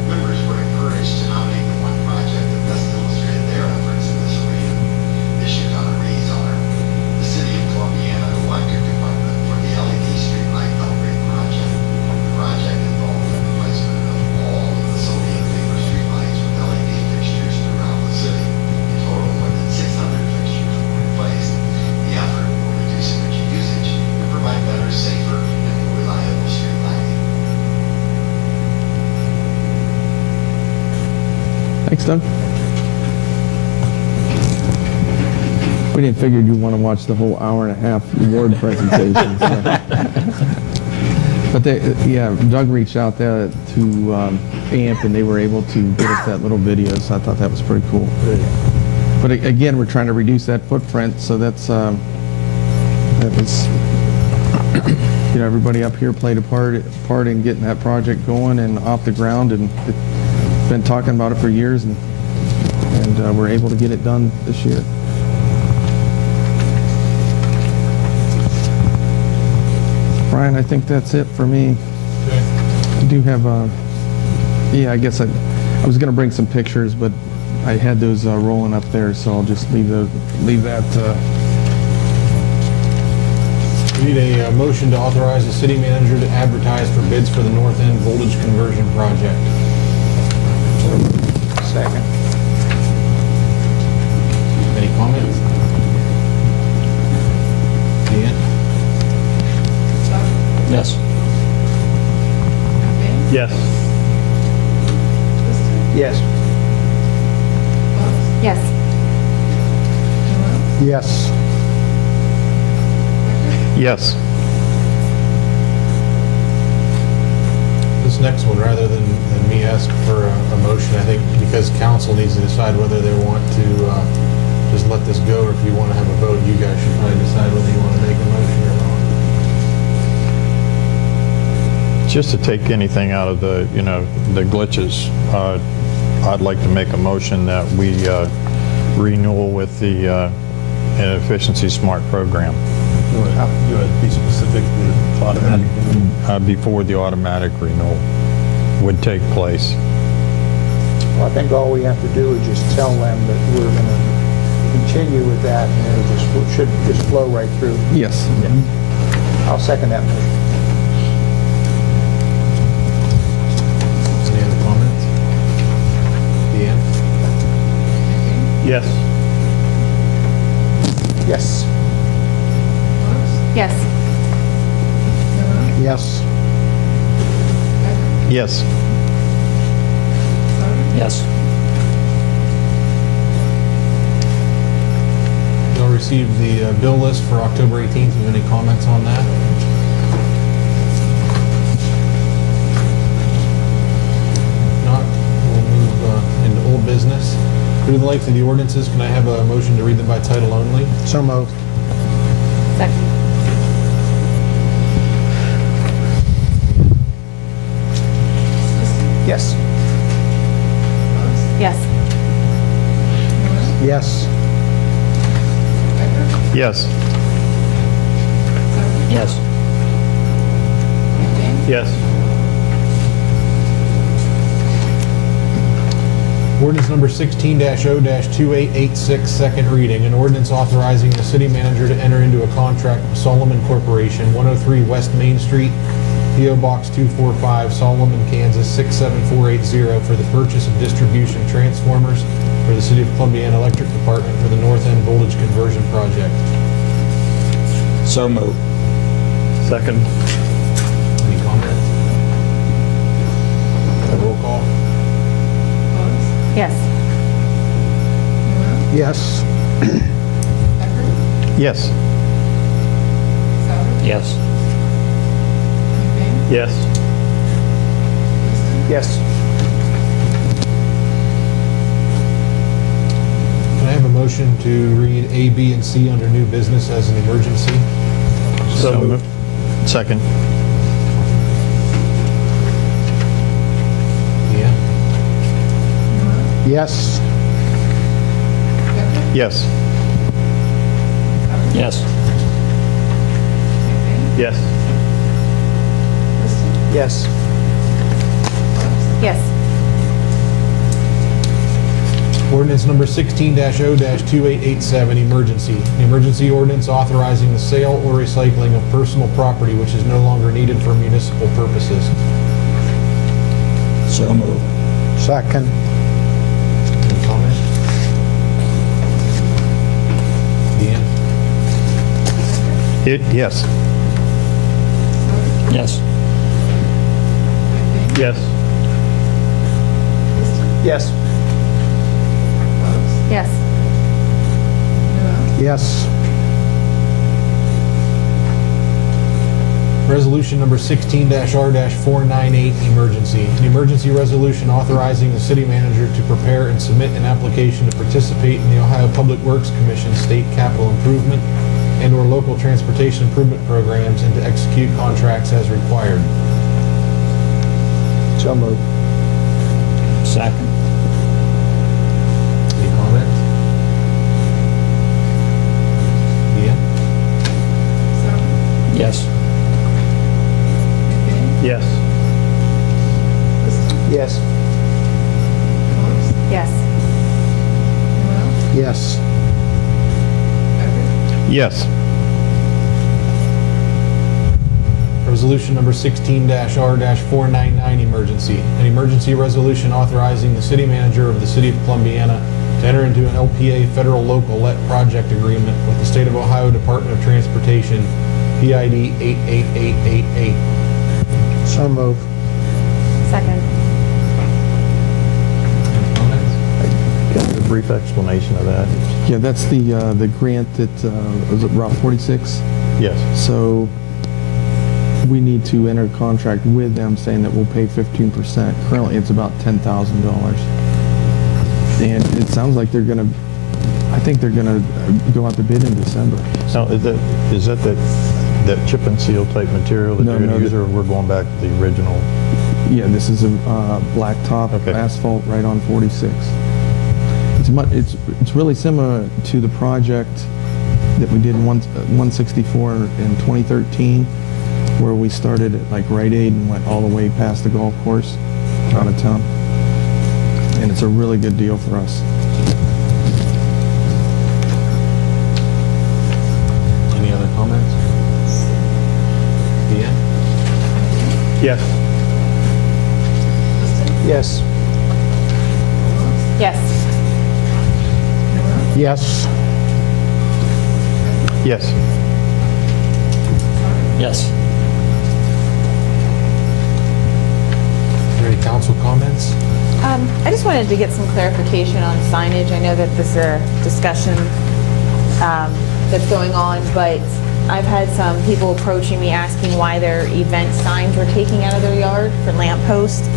Members were encouraged to nominate the one project that best illustrated their efforts in this arena. This year's honorees are the City of Columbiana Electric Department for the LED streetlight upgrade project. The project involved the replacement of all of the sodium vapor streetlights with LED fixtures throughout the city. In total, more than 600 fixtures were replaced. The effort will reduce energy usage and provide better, safer, and more reliable street lighting. Thanks, Doug. We didn't figure you'd want to watch the whole hour and a half award presentation. So. But Doug reached out there to AMP, and they were able to get us that little video, so I thought that was pretty cool. But again, we're trying to reduce that footprint, so that was, everybody up here played a part in getting that project going and off the ground, and been talking about it for years, and we're able to get it done this year. Brian, I think that's it for me. Okay. I do have I guess I was going to bring some pictures, but I had those rolling up there, so I'll just leave that. We need a motion to authorize the city manager to advertise for bids for the North End voltage conversion project. Second. Any comments? Dan? Yes. Ben? Yes. Kristen? Yes. Bubs? Yes. Noel? Yes. Becker? Yes. This next one, rather than me ask for a motion, I think because council needs to decide whether they want to just let this go, or if you want to have a vote, you guys should probably decide whether you want to make a motion or not. Just to take anything out of the, the glitches, I'd like to make a motion that we renewal with the Efficiency Smart program You would have to be specific with automatic. before the automatic renewal would take place. Well, I think all we have to do is just tell them that we're going to continue with that, and it should just flow right through. Yes. I'll second that motion. Any other comments? Dan? Yes. Yes. Bubs? Yes. Noel? Yes. Becker? Yes. Souter? Yes. Y'all received the bill list for October 18th. Do you have any comments on that? If not, we'll move into old business. Due to the length of the ordinances, can I have a motion to read them by title only? So moved. Second. Yes. Bubs? Yes. Noel? Yes. Becker? Yes. Souter? Yes. Dan? Yes. Ordinance number 16-0-2886, second reading. An ordinance authorizing the city manager to enter into a contract with Solomon Corporation, 103 West Main Street, P.O. Box 245, Solomon, Kansas 67480, for the purchase of distribution transformers for the City of Columbiana Electric Department for the North End Voltage Conversion Project. So moved. Second. Any comments? Roll call. Bubs? Yes. Noel? Yes. Becker? Yes. Souter? Yes. Dan? Yes. Kristen? Yes. Can I have a motion to read A, B, and C under new business as an emergency? So moved. Second. Yeah. Noel? Yes. Becker? Yes. Souter? Yes. Dan? Yes. Kristen? Yes. Bubs? Yes. Ordinance number 16-0-2887, emergency. An emergency ordinance authorizing the sale or recycling of personal property which is no longer needed for municipal purposes. So moved. Second. Any comment? Deanne? Yes. Souter? Yes. Dan? Yes. Kristen? Yes. Bubs? Yes. Noel? Yes. Resolution number 16-R-498, emergency. An emergency resolution authorizing the city manager to prepare and submit an application to participate in the Ohio Public Works Commission state capital improvement and/or local transportation improvement programs and to execute contracts as required. So moved. Second. Any comments? Deanne? Souter? Yes. Dan? Yes. Kristen? Yes. Bubs? Yes. Noel? Yes. Becker? Yes. Resolution number 16-R-499, emergency. An emergency resolution authorizing the city manager of the city of Columbiana to enter into an LPA federal local let project agreement with the State of Ohio Department of Transportation, PID 88888. So move. Second. Comments? Got a brief explanation of that. Yeah, that's the grant that, was it Route 46? Yes. So we need to enter a contract with them saying that we'll pay 15%. Currently, it's about $10,000. And it sounds like I think they're gonna go out to bid in December. Now, is that that chip and seal type material that No, you're going to no, use, or we're going back to the original? Yeah, this is a blacktop Okay. asphalt right on 46. It's really similar to the project that we did in 164 in 2013, where we started at like Rite Aid and went all the way past the golf course out of town. And it's a really good deal for us. Any other comments? Deanne? Yes. Yes. Yes. Yes. Yes. Yes. Any council comments? I just wanted to get some clarification on signage. I know that this is a discussion that's going on, but I've had some people approaching me asking why their event signs were taking out of their yard for lampposts.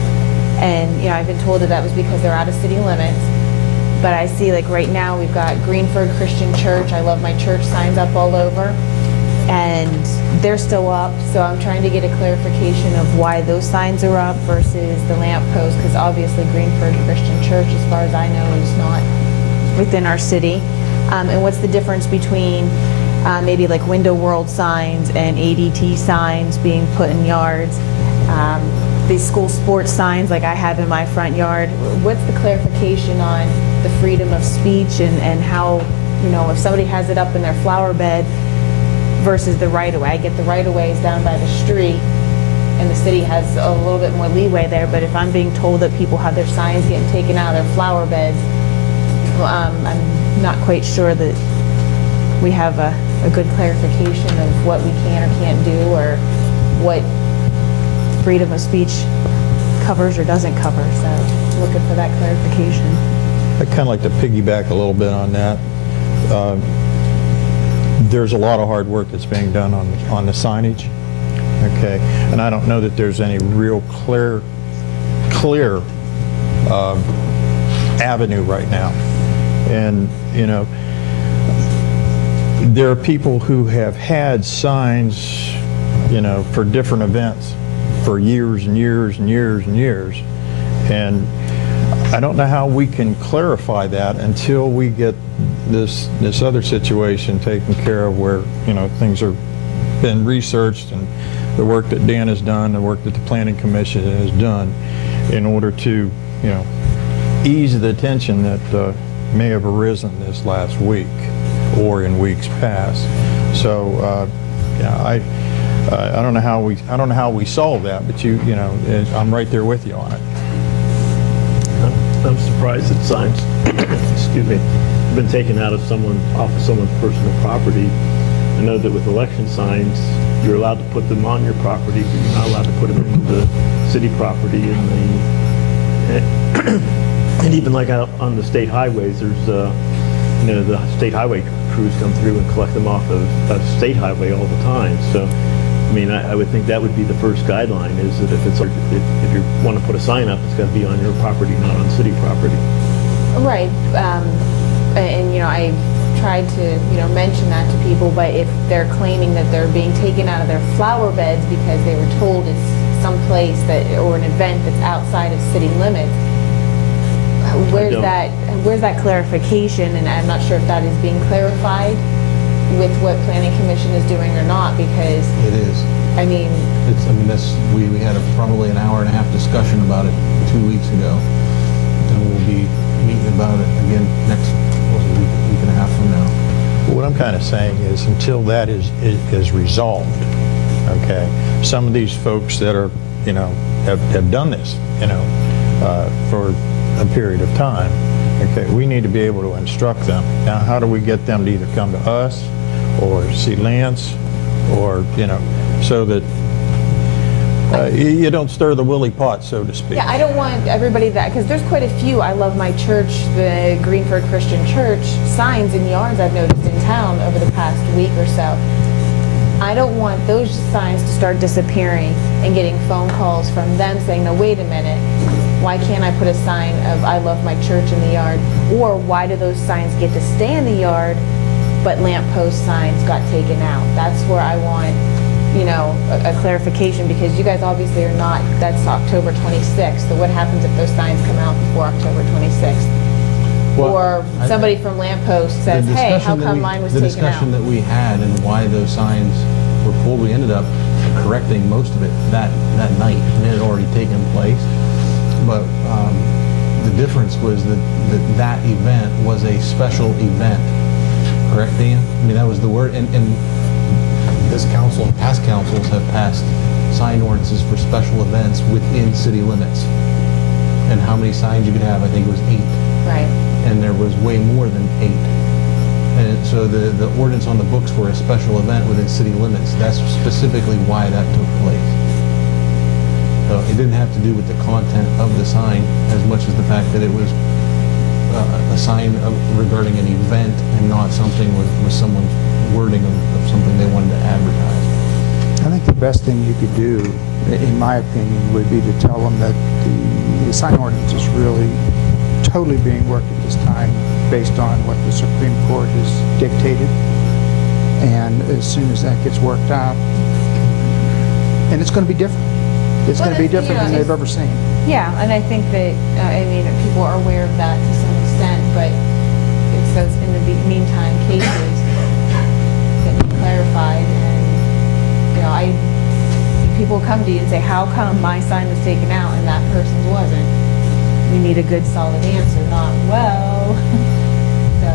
And, I've been told that was because they're out of city limits. But I see, like, right now, we've got Greenford Christian Church, I Love My Church signs up all over. And they're still up, so I'm trying to get a clarification of why those signs are up versus the lamppost, because obviously Greenford Christian Church, as far as I know, is not within our city. And what's the difference between maybe like Window World signs and ADT signs being put in yards? These school sports signs like I have in my front yard. What's the clarification on the freedom of speech and how, if somebody has it up in their flower bed versus the right-of-way? I get the right-of-way is down by the street and the city has a little bit more leeway there, but if I'm being told that people have their signs getting taken out of their flower beds, well, I'm not quite sure that we have a good clarification of what we can or can't do, or what freedom of speech covers or doesn't cover. So looking for that clarification. I'd kind of like to piggyback a little bit on that. There's a lot of hard work that's being done on the signage, okay? And I don't know that there's any real clear avenue right now. And, there are people who have had signs, for different events for years and years and years and years. And I don't know how we can clarify that until we get this other situation taken care of, where, things are been researched, and the work that Dan has done, the work that the Planning Commission has done, in order to, ease the tension that may have arisen this last week or in weeks past. So, I don't know how we solve that, but I'm right there with you on it. I'm surprised that signs, excuse me, have been taken off of someone's personal property. I know that with election signs, you're allowed to put them on your property, but you're not allowed to put them into the city property. And even like out on the state highways, there's the state highway crews come through and collect them off of state highway all the time. So, I would think that would be the first guideline, is that if you want to put a sign up, it's got to be on your property, not on city property. Right. I tried to, mention that to people, but if they're claiming that they're being taken out of their flower beds because they were told it's someplace or an event that's outside of city limits, where's that clarification? And I'm not sure if that is being clarified with what Planning Commission is doing or not, because It is. We had probably an hour and a half discussion about it 2 weeks ago, and we'll be meeting about it again next week and a half from now. What I'm kind of saying is, until that is resolved, okay, some of these folks that are, have done this, for a period of time, okay, we need to be able to instruct them. Now, how do we get them to either come to us or see Lance or, so that you don't stir the willy pot, so to speak. Yeah, I don't want everybody because there's quite a few I love my church, the Greenford Christian Church, signs in yards I've noticed in town over the past week or so. I don't want those signs to start disappearing and getting phone calls from them saying, no, wait a minute, why can't I put a sign of I love my church in the yard? Or why do those signs get to stay in the yard, but lamppost signs got taken out? That's where I want a clarification, because you guys obviously are not, that's October 26th, so what happens if those signs come out before October 26th? Well, Or somebody from Lamppost says, hey, how come mine was the taken out? discussion that we had and why those signs were pulled, we ended up correcting most of it that night, and it had already taken place. But the difference was that event was a special event. Correct, Dan? I mean, that was the word. And this council and past councils have passed sign ordinances for special events within city limits. And how many signs you could have, I think it was 8. Right. And there was way more than 8. And so the ordinance on the books for a special event within city limits, that's specifically why that took place. So it didn't have to do with the content of the sign as much as the fact that it was a sign regarding an event and not something with someone's wording of something they wanted to advertise. I think the best thing you could do, in my opinion, would be to tell them that the sign ordinance is really totally being worked at this time based on what the Supreme Court has dictated. And as soon as that gets worked out, and it's going to be different. It's going to be different than they've ever seen. Yeah, and I think that, people are aware of that to some extent, but it says in the meantime, cases that need clarified, and, people come to you and say, how come my sign was taken out and that person's wasn't? We need a good solid answer, not, well. So,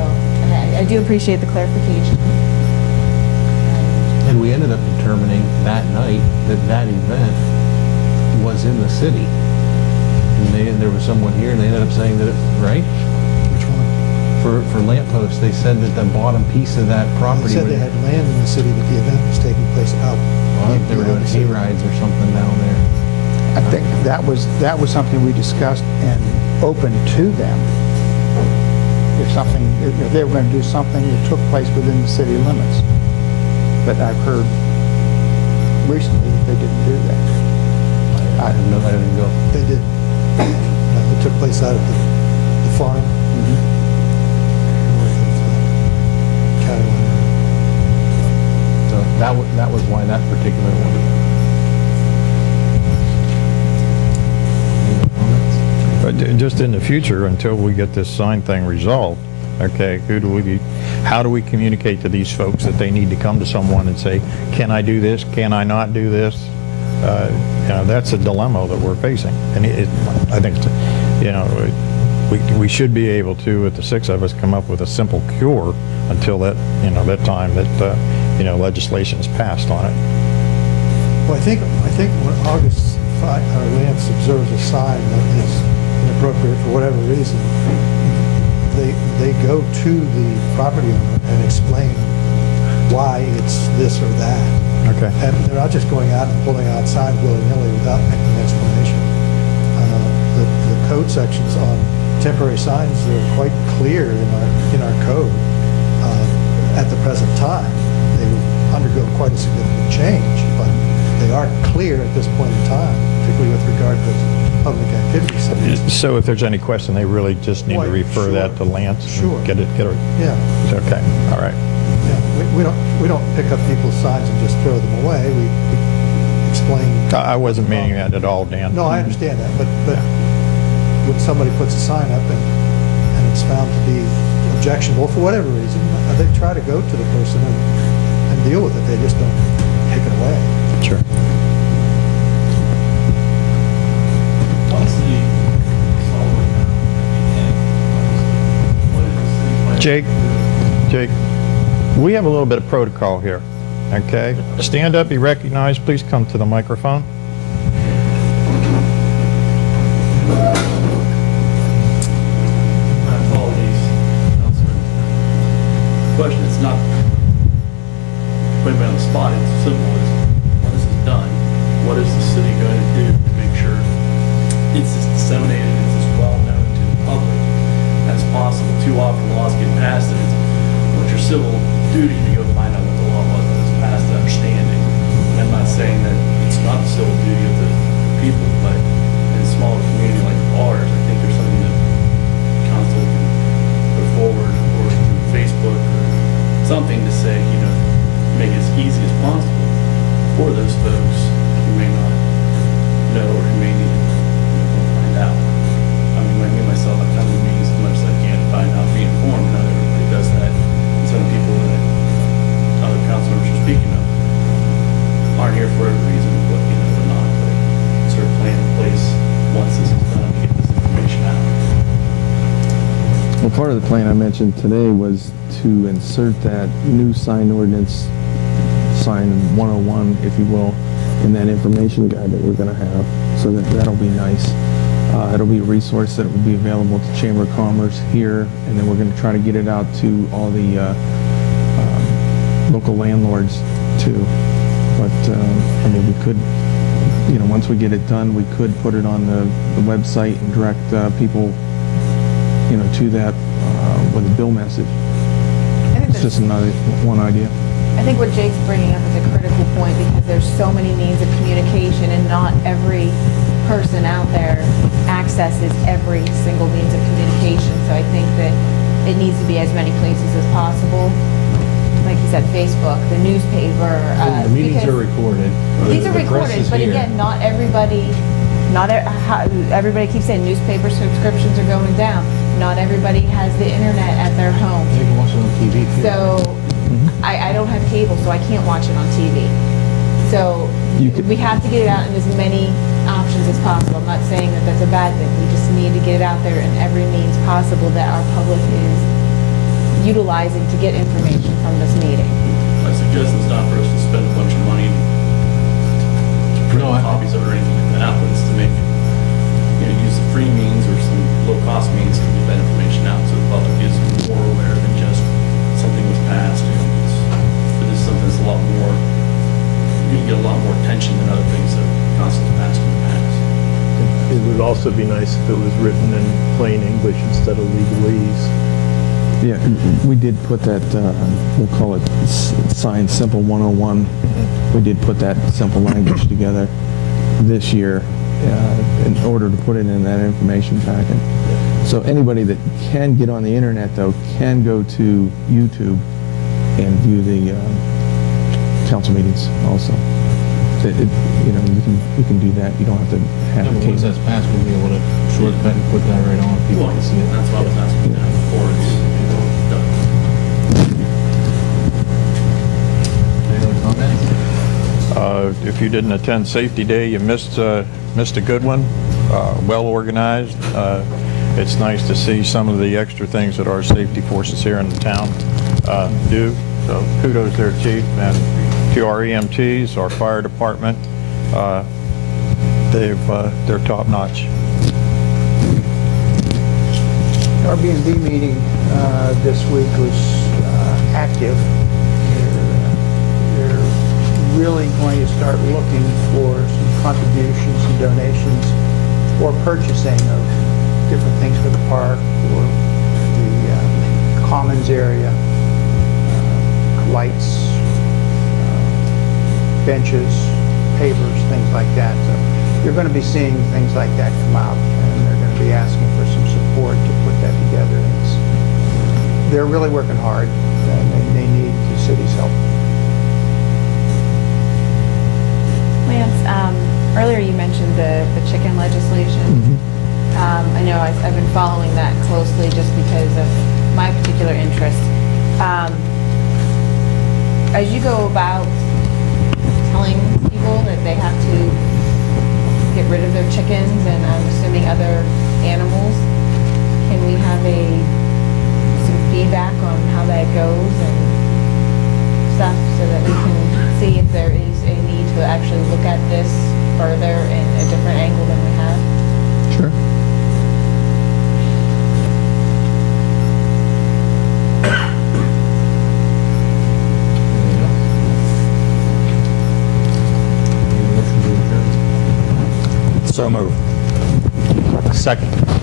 I do appreciate the clarification. And we ended up determining that night that event was in the city. And there was someone here, and they ended up saying that right? Which one? For lampposts, they said that the bottom piece of that property... They said they had land in the city, but the event was taking place out. They were doing hay rides or something down there. I think that was something we discussed and opened to them. If they were going to do something that took place within the city limits. But I've heard recently that they didn't do that. I didn't go. They did. It took place out at the farm. North of Catalina. So that was why that particular one. Any other comments? But just in the future, until we get this sign thing resolved, okay, how do we communicate to these folks that they need to come to someone and say, can I do this? Can I not do this? That's a dilemma that we're facing. And I think, we should be able to, with the 6 of us, come up with a simple cure until that time that, legislation's passed on it. Well, I think when August 5, Lance observes a sign that is inappropriate for whatever reason, they go to the property owner and explain why it's this or that. Okay. And they're not just going out and pulling out signs willy-nilly without making an explanation. The code sections on temporary signs are quite clear in our code at the present time. They will undergo quite a significant change, but they are clear at this point in time, particularly with regard to public activity signs. So if there's any question, they really just need to refer that to Lance? Sure. Get it. Yeah. Okay, all right. Yeah, we don't pick up people's signs and just throw them away. We explain. I wasn't meaning that at all, Dan. No, I understand that, but when somebody puts a sign up and it's found to be objectionable for whatever reason, they try to go to the person and deal with it. They just don't take it away. Sure. Once the solid now, what is the city plan? Jake, we have a little bit of protocol here, Okay? Stand up, be recognized. Please come to the microphone. My apologies, Councilman. Question is not putting me on the spot, it's simple as, when this is done, what is the city going to do to make sure it's as disseminated, it's as well known to the public as possible? Too often laws get passed and it's, what's your civil duty to go find out what the law was that was passed, understanding? And I'm not saying that it's not the civil duty of the people, but in a smaller community like ours, I think there's something that council can put forward, or through Facebook or something to say, you know, make it as easy as possible for those folks who may not know or who may need to find out. I mean, like me, myself, I come to meetings as much as I can to find out, be informed, and not everybody does that. And some people that other council members are speaking of aren't here for a reason, but, you know, they're not, but is there a plan in place once this is done to get this information out? Well, part of the plan I mentioned today was to insert that new sign ordinance, sign 101, if you will, in that information guide that we're going to have. So that'll be nice. It'll be a resource that will be available to Chamber of Commerce here, and then we're going to try to get it out to all the local landlords too. But I mean, we could, you know, once we get it done, we could put it on the website and direct people, you know, to that with a bill message. It's just another one idea. I think what Jake's bringing up is a critical point, because there's so many means of communication and not every person out there accesses every single means of communication. So I think that it needs to be as many places as possible. Like you said, Facebook, the newspaper. The meetings because are recorded. These are The press recorded, is but here. again, not everybody, everybody keeps saying newspaper subscriptions are going down. Not everybody has the internet at their home. They can watch it on TV too. So I don't have cable, so I can't watch it on TV. So we have to get it out in as many options as possible. I'm not saying that that's a bad thing. We just need to get it out there in every means possible that our public is utilizing to get information from this meeting. My suggestion is not for us to spend a bunch of money to print copies of it or anything like that, but it's to make, you know, use the free means or some low-cost means to get that information out so the public is more aware than just something was passed. You know, but this is something that's a lot more, you can get a lot more attention than other things that council's passed in the past. It would also be nice if it was written in plain English instead of legalese. Yeah, we did put that, we'll call it sign simple 101. We did put that simple language together this year in order to put it in that information packet. So anybody that can get on the internet, though, can go to YouTube and view the council meetings also. You know, you can do that. You don't have to have Yeah, but once that's passed, we'll be able to shortcut and put that right on. People can see it. That's what I was asking before it's done. Any other comments? If you didn't attend Safety Day, you missed a good one. Well organized. It's nice to see some of the extra things that our safety forces here in the town do. So kudos there, Chief, and to our EMTs, our fire department. They're top notch. Airbnb meeting this week was active. They're really going to start looking for some contributions and donations for purchasing of different things for the park or the commons area, lights, benches, pavers, things like that. So you're going to be seeing things like that come out, and they're going to be asking for some support to put that together. They're really working hard, and they need the city's help. Lance, earlier you mentioned the chicken legislation. I know I've been following that closely just because of my particular interest. As you go about telling people that they have to get rid of their chickens and I'm assuming other animals, can we have some feedback on how that goes and stuff so that we can actually look at this further in a different angle than we have. Sure. Anything else? Any motion to adjourn? So move. Second.